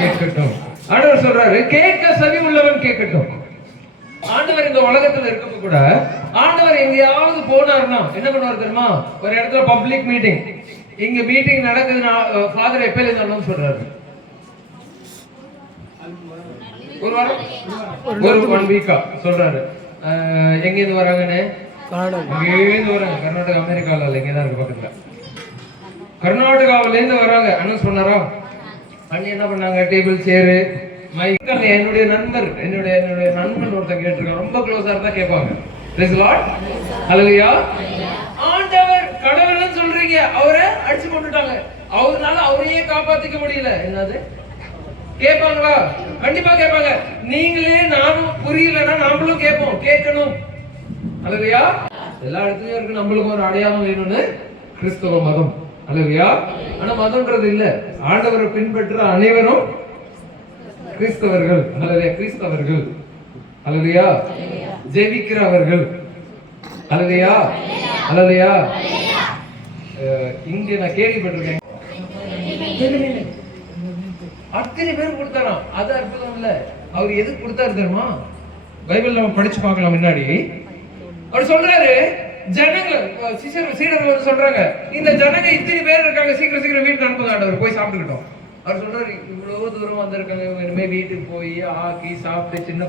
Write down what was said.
கேட்கட்டும். ஆண்டவர் சொல்றாரு, கேட்க செவி உள்ளவன் கேட்கட்டும். ஆண்டவர் இந்த உலகத்துல இருக்க கூட ஆண்டவர் எங்கேயாவது போனார்னா என்ன பண்ணுவார் தெரியுமா? ஒரு இடத்துல பப்ளிக் மீட்டிங், இங்க மீட்டிங் நடக்குதுன்னா ஃபாதர் எப்பல இருந்தாலும் சொல்றாரு, ஒரு வாரம் ஒரு 1 வீக்கா சொல்றாரு. எங்க இருந்து வராங்கன்னு, இருந்து வராங்க கர்நாடகா, அமெரிக்கால இல்ல, இங்கதான் இருக்கு பக்கத்துல, கர்நாடகாவில இருந்து வராங்க. அண்ணன் சொன்னாரா, அண்ணி என்ன பண்ணாங்க, டேபிள் சேரு மைக். என்னுடைய நண்பர், என்னுடைய நண்பன் ஒருத்தன் கேட்டிருக்கான், ரொம்ப க்ளோஸா இருந்தா கேட்பாங்க. பிரைஸ் தி லார்ட், ஹalleluya. ஆண்டவர் கடவுள்னு சொல்றீங்க, அவரை அடிச்சு போட்டுட்டாங்க, அவர்னால அவரையே காப்பாத்திக்க முடியல, என்னது கேட்பாங்களா? கண்டிப்பா கேட்பாங்க. நீங்களே நானும் புரியலன்னா நாமளும் கேட்போம், கேட்கணும். ஹalleluya. எல்லா இடத்துலயும் இருக்கு நம்மளுக்கு ஒரு அடையாளம் வேணும்னு கிறிஸ்தவ மதம். ஹalleluya. ஆனா மதம்ன்றது இல்ல, ஆண்டவரை பின்பற்ற அனைவரும் கிறிஸ்தவர்கள். ஹalleluya. கிறிஸ்தவர்கள். ஹalleluya. ஜெபிக்கிறவர்கள். ஹalleluya. ஹalleluya. இங்க நான் கேள்விப்பட்டிருக்கேன், அத்தனை பேர் கொடுத்தாராம். அது அற்புதம் இல்ல, அவர் எதுக்கு கொடுத்தாரு தெரியுமா? பைபிள் நம்ம படிச்சு பார்க்கலாம். முன்னாடி அவர் சொல்றாரு, ஜனங்கள் சீடர்கள் சொல்றாங்க, இந்த ஜனங்க இத்தனை பேர் இருக்காங்க, சீக்கிரம் சீக்கிரம் வீட்டுக்கு அனுப்புங்க ஆண்டவர், போய் சாப்பிட்டுக்கிட்டோம். அவர் சொல்றாரு, இவ்வளவு தூரம் வந்திருக்காங்க, இனிமே வீட்டுக்கு போய் ஆக்கி சாப்பிட்டு சின்ன